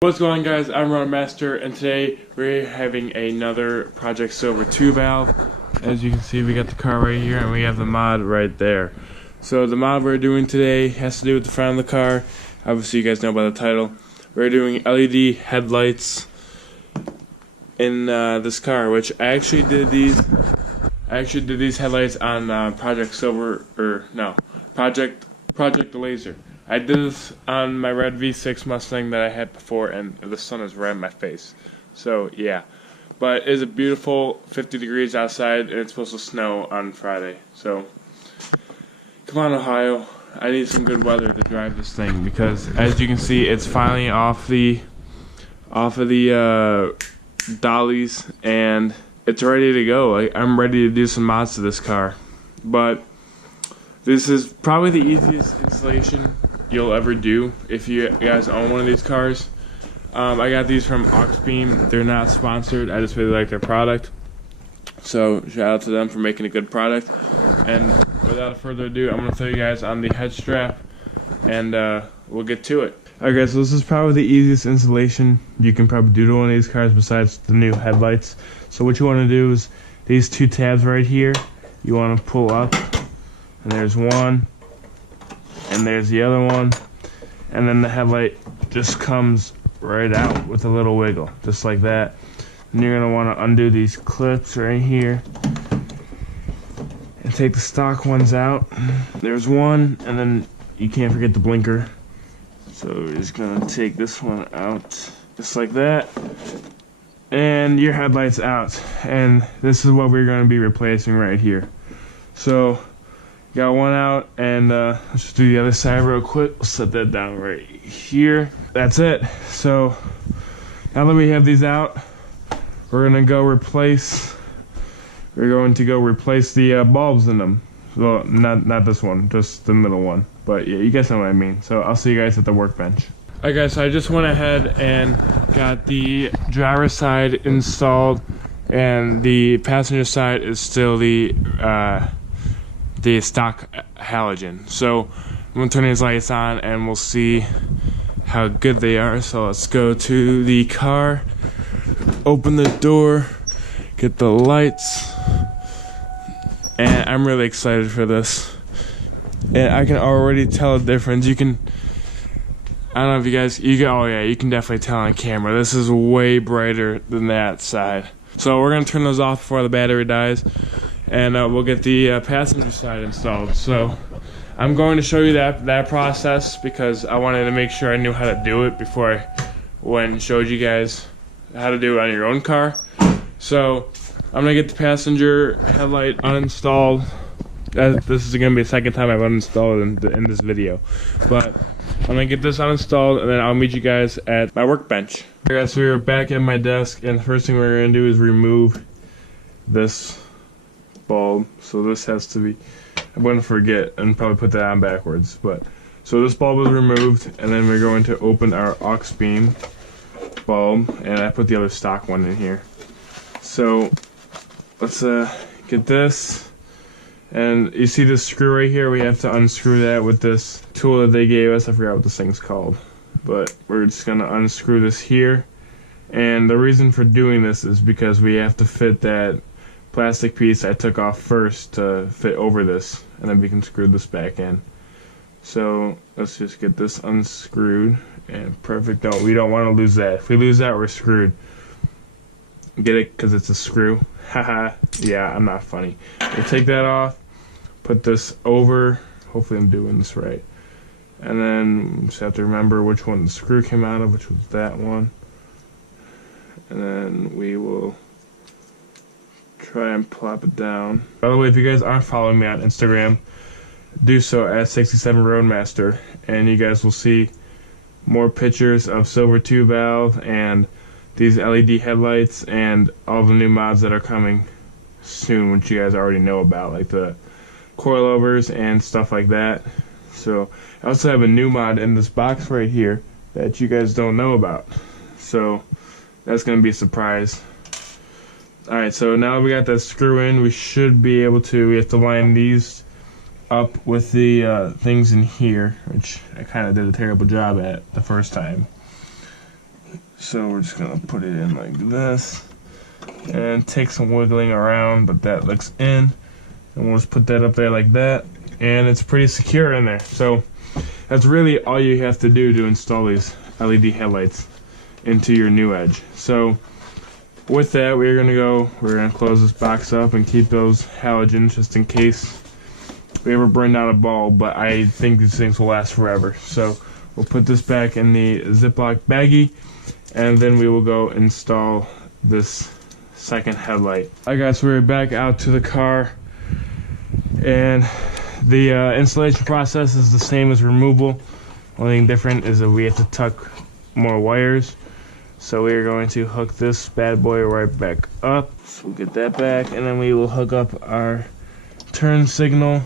What's going on, guys? I'm Ron Master, and today we're having another Project Silver 2 valve. As you can see, we got the car right here and we have the mod right there. So the mod we're doing today has to do with the front of the car. Obviously you guys know by the title. We're doing LED headlights in this car, which I actually did these headlights on Project Silver, Project Laser. I did this on my red V6 Mustang that I had before, and the sun is right in my face. So, yeah. But it's a beautiful 50 degrees outside, and it's supposed to snow on Friday. So, come on, Ohio. I need some good weather to drive this thing, because as you can see, it's finally off of the dollies, and it's ready to go. I'm ready to do some mods to this car. But this is probably the easiest installation you'll ever do if you guys own one of these cars. I got these from Auxbeam. They're not sponsored. I just really like their product. So shout out to them for making a good product. And without further ado, I'm going to throw you guys on the head strap, and we'll get to it. Alright guys, so this is probably the easiest installation you can probably do to one of these cars besides the new headlights. So what you want to do is these two tabs right here, you want to pull up, and there's one, and there's the other one, and then the headlight just comes right out with a little wiggle, just like that. And you're going to want to undo these clips right here and take the stock ones out. There's one, and then you can't forget the blinker. So we're just going to take this one out, just like that, and your headlight's out. And this is what we're going to be replacing right here. So got one out, and let's just do the other side real quick. We'll set that down right here. That's it. So now that we have these out, we're going to go replace the bulbs in them. Well, not this one, just the middle one. But yeah, you guys know what I mean. So I'll see you guys at the workbench. Alright guys, so I just went ahead and got the driver's side installed, and the passenger side is still the stock halogen. So I'm gonna turn these lights on and we'll see how good they are. So let's go to the car, open the door, get the lights, and I'm really excited for this. And I can already tell the difference. I don't know if you guys, oh yeah, you can definitely tell on camera. This is way brighter than that side. So we're gonna turn those off before the battery dies, and we'll get the passenger side installed. So I'm going to show you that process because I wanted to make sure I knew how to do it before I went and showed you guys how to do it on your own car. So I'm gonna get the passenger headlight uninstalled. This is gonna be the second time I've uninstalled in this video, but I'm gonna get this uninstalled, and then I'll meet you guys at my workbench. Alright guys, so we're back at my desk, and the first thing we're gonna do is remove this bulb. So this has to be, I'm gonna forget and probably put that on backwards, but so this bulb is removed, and then we're going to open our Auxbeam bulb, and I put the other stock one in here. So let's get this. And you see this screw right here? We have to unscrew that with this tool that they gave us. I forgot what this thing's called. But we're just going to unscrew this here. And the reason for doing this is because we have to fit that plastic piece I took off first to fit over this. And then we can screw this back in. So let's just get this unscrewed. And perfect. No, we don't want to lose that. If we lose that, we're screwed. Get it? Because it's a screw. Haha. Yeah, I'm not funny. We'll take that off, put this over. Hopefully I'm doing this right. And then we just have to remember which one the screw came out of, which was that one. And then we will try and plop it down. By the way, if you guys aren't following me on Instagram, do so at 67 Roadmaster, and you guys will see more pictures of Silver 2 valve and these LED headlights and all the new mods that are coming soon, which you guys already know about, like the coilovers and stuff like that. So I also have a new mod in this box right here that you guys don't know about. So that's going to be a surprise. Alright, so now we got that screw in, we should be able to, we have to line these up with the things in here, which I kind of did a terrible job at the first time. So we're just gonna put it in like this and take some wiggling around, but that looks in, and we'll just put that up there like that, and it's pretty secure in there. So that's really all you have to do to install these LED headlights into your new Edge. So with that, we're gonna close this box up and keep those halogens just in case we ever burn out a bulb, but I think these things will last forever. So we'll put this back in the Ziploc baggie, and then we will go install this second headlight. Alright guys, so we're back out to the car, and the installation process is the same as removal. Only thing different is that we have to tuck more wires. So we are going to hook this bad boy right back up. So we'll get that back, and then we will hook up our turn signal,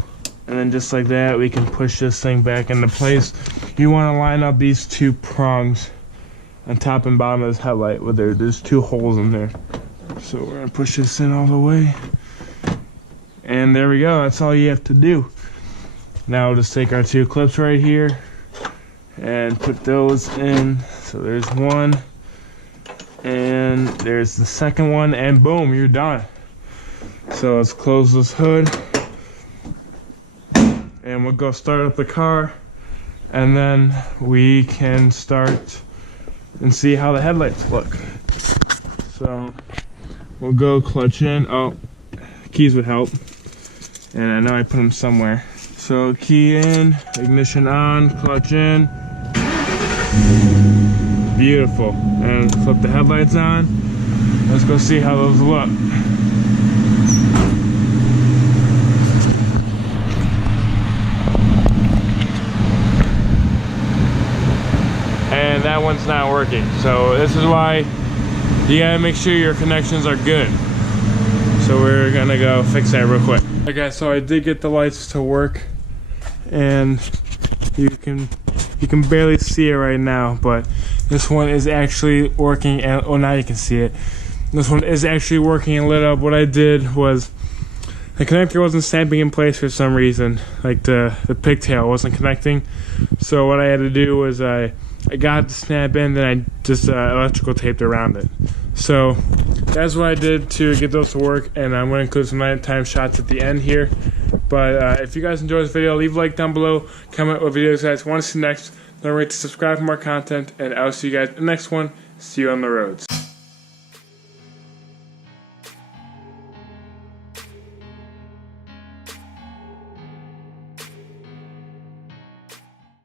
and then just like that we can push this thing back into place. You want to line up these two prongs on top and bottom of this headlight with there's two holes in there. So we're going to push this in all the way, and there we go. That's all you have to do. Now we'll just take our two clips right here and put those in. So there's one, and there's the second one, and boom, you're done. So let's close this hood, and we'll go start up the car, and then we can start and see how the headlights look. So we'll go clutch in. Oh, keys would help, and I know I put them somewhere. So key in, ignition on, clutch in. Beautiful. And flip the headlights on. Let's go see how those look. And that one's not working. So this is why you gotta make sure your connections are good. So we're gonna go fix that real quick. Okay, so I did get the lights to work, and you can barely see it right now, but this one is actually working, and oh, now you can see it. This one is actually working and lit up. What I did was the connector wasn't snapping in place for some reason, like the pigtail wasn't connecting. So what I had to do was I got it to snap in, then I just electrical taped around it. So that's what I did to get those to work, and I'm going to include some nighttime shots at the end here. But if you guys enjoyed this video, leave a like down below, comment what videos you guys want to see next. Don't forget to subscribe for more content, and I'll see you guys in the next one. See you on the roads.